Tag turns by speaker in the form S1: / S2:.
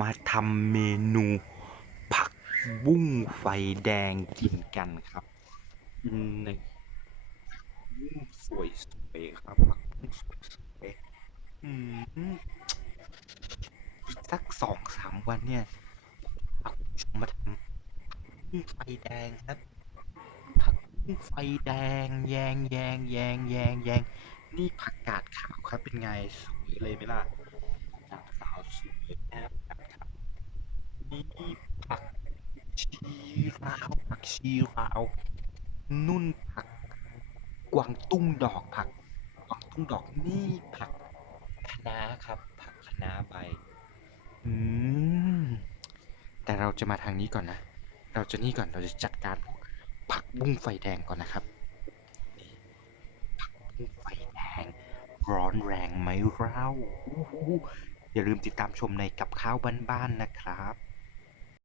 S1: มาทำเมนูผักบุ้งไฟแดงกินกันครับในบุ้งสวยๆครับผักบุ้งสวยอีกสักสองสามวันเนี่ยเอาชมมาทำบุ้งไฟแดงครับผักบุ้งไฟแดง แยงแยงแยงแยงแยงนี่ผักกาดขาวครับเป็นไงสวยเลยไหมล่ะผักกาดขาวสวยนะครับ นี่ผักชี ลาวผักชีลาว นุ่นผัก กวางตุ้งดอกผัก กวางตุ้งดอกนี่ผักคะน้าครับ ผักคะน้าใบอืมแต่เราจะมาทางนี้ก่อนนะ เราจะนี่ก่อนเราจะจัดการผักบุ้งไฟแดงก่อนนะครับผักบุ้งไฟแดง ร้อนแรงไหมเล่าอู้หูอย่าลืมติดตามชมในกับข้าวบ้านๆนะครับ